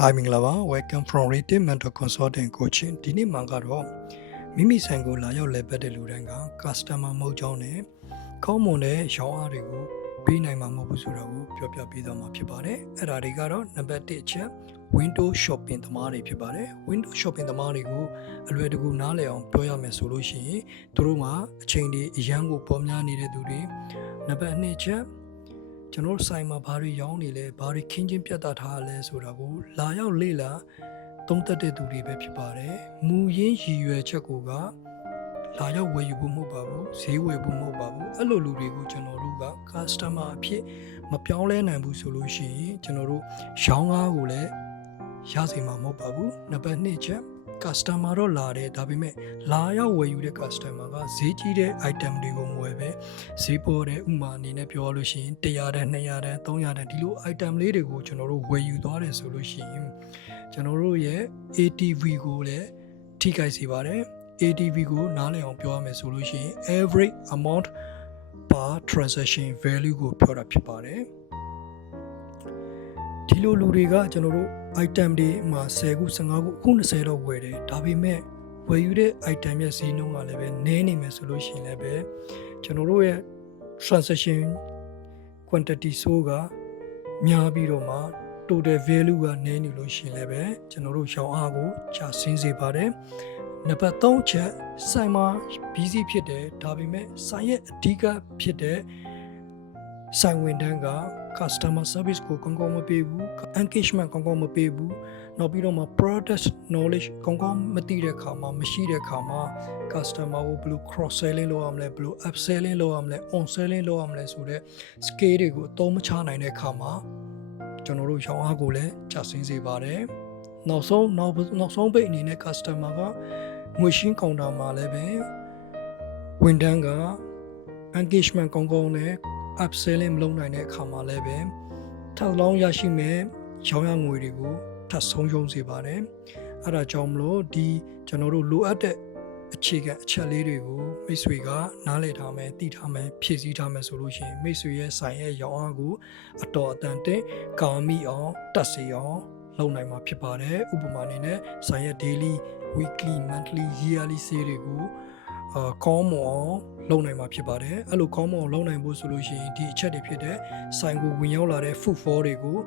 Hi မင်္ဂလာပါ Welcome from Retail Mentor Consulting Coaching ဒီနေ့မှာကတော့မိမိဆိုင်ကိုလာရောက်လည်ပတ်တဲ့လူတိုင်းက customer မဟုတ်ကြောင်းနဲ့ကောင်းမွန်တဲ့ရောင်းအားတွေကိုပေးနိုင်မှာမဟုတ်ဘူးဆိုတာကိုပြောပြပေးသွားမှာဖြစ်ပါတယ်အဲ့ဒါတွေကတော့နံပါတ်1အချက် window shopping သမားတွေဖြစ်ပါတယ် window shopping သမားတွေကိုအလွယ်တကူနားလည်အောင်ပြောရမယ်ဆိုလို့ရှိရင်သူတို့မှာအချိန်တွေအရန်ကိုပေါ်များနေတဲ့သူတွေနံပါတ်2အချက်ကျွန်တော်ဆိုင်မှာဘာတွေရောင်းနေလဲဘာတွေခင်းချင်းပြတ်သားထားလဲဆိုတာကိုလာရောက်လေ့လာသုံးသပ်တဲ့သူတွေပဲဖြစ်ပါတယ်မူရင်းရည်ရွယ်ချက်ကိုကလာရောက်ဝယ်ယူဖို့မဟုတ်ပါဘူးဈေးဝယ်ဖို့မဟုတ်ပါဘူးအဲ့လိုလူတွေကိုကျွန်တော်တို့က customer အဖြစ်မပြောင်းလဲနိုင်ဘူးဆိုလို့ရှိရင်ကျွန်တော်တို့ရောင်းကားကိုလည်းရစေမှာမဟုတ်ပါဘူးနံပါတ်2ချက် customer တော့လာတယ်ဒါပေမဲ့လာရောက်ဝယ်ယူတဲ့ customer ကဈေးကြီးတဲ့ item တွေကိုမဝယ်ပဲဈေးပေါ်တဲ့ဥမာအနေနဲ့ပြောလို့ရှိရင်100တန်း200တန်း300တန်းဒီလို item လေးတွေကိုကျွန်တော်တို့ဝယ်ယူသွားတယ်ဆိုလို့ရှိရင်ကျွန်တော်တို့ရဲ့ ATV ကိုလည်းထိခိုက်စေပါတယ် ATV ကိုနားလည်အောင်ပြောရမယ်ဆိုလို့ရှိရင် average amount per transaction value ကိုပြောတာဖြစ်ပါတယ်ဒီလိုလူတွေကကျွန်တော်တို့ item တွေမှာ10ခု15ခုအခု20တော့ဝယ်တယ်ဒါပေမဲ့ဝယ်ယူတဲ့ item ရဲ့ဈေးနှုန်းကလည်းပဲနည်းနေမယ်ဆိုလို့ရှိရင်လည်းပဲကျွန်တော်တို့ရဲ့ transaction quantity ဆိုကများပြီးတော့မှ total value ကနည်းနေလို့ရှိရင်လည်းပဲကျွန်တော်တို့ရောင်းအားကိုကျဆင်းစေပါတယ်နံပါတ်3ချက်ဆိုင်မှာ busy ဖြစ်တယ်ဒါပေမဲ့ဆိုင်ရဲ့အဓိကဖြစ်တဲ့ဆိုင်ဝန်ထမ်းက customer service ကိုကောင်းကောင်းမပေးဘူး engagement ကောင်းကောင်းမပေးဘူးနောက်ပြီးတော့မှ product knowledge ကောင်းကောင်းမသိတဲ့အခါမှာမရှိတဲ့အခါမှာ customer ကိုဘယ်လို cross selling လုပ်ရမလဲဘယ်လို up selling လုပ်ရမလဲ on selling လုပ်ရမလဲဆိုတဲ့ scale တွေကိုအသုံးမချနိုင်တဲ့အခါမှာကျွန်တော်တို့ရောင်းအားကိုလည်းကျဆင်းစေပါတယ်နောက်ဆုံးပိတ်အနေနဲ့ customer ကငွေရှင်းကောင်တာမှာလည်းပဲဝန်ထမ်းက engagement ကောင်းကောင်းနဲ့ up selling မလုပ်နိုင်တဲ့အခါမှာလည်းပဲထပ်လောင်းရရှိမဲ့ရောင်းရငွေတွေကိုထပ်ဆုံးရှုံးစေပါတယ်အဲ့ဒါကြောင့်မလို့ဒီကျွန်တော်တို့လိုအပ်တဲ့အခြေခံအချက်လေးတွေကိုမိတ်ဆွေကနားလည်ထားမယ်သိထားမယ်ဖြည့်ဆည်းထားမယ်ဆိုလို့ရှိရင်မိတ်ဆွေရဲ့ဆိုင်ရဲ့ရောင်းအားကိုအတော်အတန်တဲ့ကာမိအောင်တက်စေအောင်လုပ်နိုင်မှာဖြစ်ပါတယ်ဥပမာအနေနဲ့ဆိုင်ရဲ့ daily weekly monthly yearly sale တွေကိုကောင်းမွန်အောင်လုပ်နိုင်မှာဖြစ်ပါတယ်အဲ့လိုကောင်းမွန်အောင်လုပ်နိုင်ဖို့ဆိုလို့ရှိရင်ဒီအချက်တွေဖြစ်တဲ့ဆိုင်ကိုဝင်ရောက်လာတဲ့ footfall တွေကို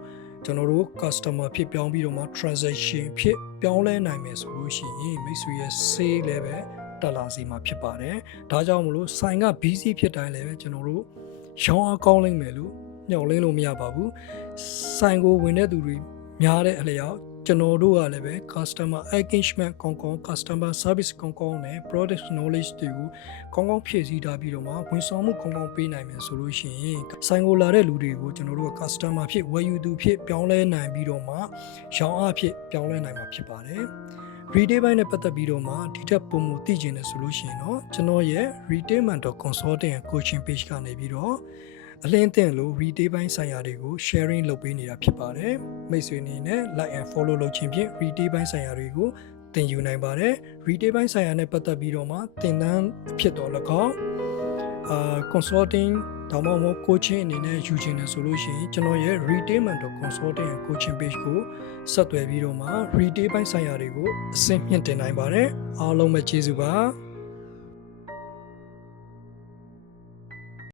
ကျွန်တော်တို့ customer ဖြစ်ပြောင်းပြီးတော့မှ transaction ဖြစ်ပြောင်းလဲနိုင်မယ်ဆိုလို့ရှိရင်မိတ်ဆွေရဲ့ sale လည်းပဲတက်လာစေမှာဖြစ်ပါတယ်ဒါကြောင့်မလို့ဆိုင်က busy ဖြစ်တိုင်းလည်းပဲကျွန်တော်တို့ရောင်းအားကောင်းလိမ့်မယ်လို့ညှော်လင်းလို့မရပါဘူးဆိုင်ကိုဝင်တဲ့သူတွေများတဲ့အလျောက်ကျွန်တော်တို့ကလည်းပဲ customer engagement ကောင်းကောင်း customer service ကောင်းကောင်းနဲ့ product knowledge တွေကိုကောင်းကောင်းဖြည့်ဆည်းထားပြီးတော့မှဝန်ဆောင်မှုကောင်းကောင်းပေးနိုင်မယ်ဆိုလို့ရှိရင်ဆိုင်ကိုလာတဲ့လူတွေကိုကျွန်တော်တို့က customer ဖြစ်ဝယ်ယူသူဖြစ်ပြောင်းလဲနိုင်ပြီးတော့မှရောင်းအားဖြစ်ပြောင်းလဲနိုင်မှာဖြစ်ပါတယ် retail ဘိုင်းနဲ့ပတ်သက်ပြီးတော့မှဒီထက်ပုံမသိကျင်တယ်ဆိုလို့ရှိရင်တော့ကျွန်တော်ရဲ့ retail mentor consulting coaching page ကနေပြီးတော့အလင်းတင်လို့ retail ဘိုင်းဆိုင်ရာတွေကို sharing လုပ်ပေးနေတာဖြစ်ပါတယ်မိတ်ဆွေအနေနဲ့ like and follow လုပ်ခြင်းဖြင့် retail ဘိုင်းဆိုင်ရာတွေကိုသင်ယူနိုင်ပါတယ် retail ဘိုင်းဆိုင်ရာနဲ့ပတ်သက်ပြီးတော့မှသင်တန်းဖြစ်တော်၎င်းconsulting ဒါမှမဟုတ် coaching အနေနဲ့ယူခြင်းတယ်ဆိုလို့ရှိရင်ကျွန်တော်ရဲ့ retail mentor consulting and coaching page ကိုဆက်သွယ်ပြီးတော့မှ retail ဘိုင်းဆိုင်ရာတွေကိုအဆင့်မြင့်တင်နိုင်ပါတယ်အားလုံးပဲကျေးဇူးပါ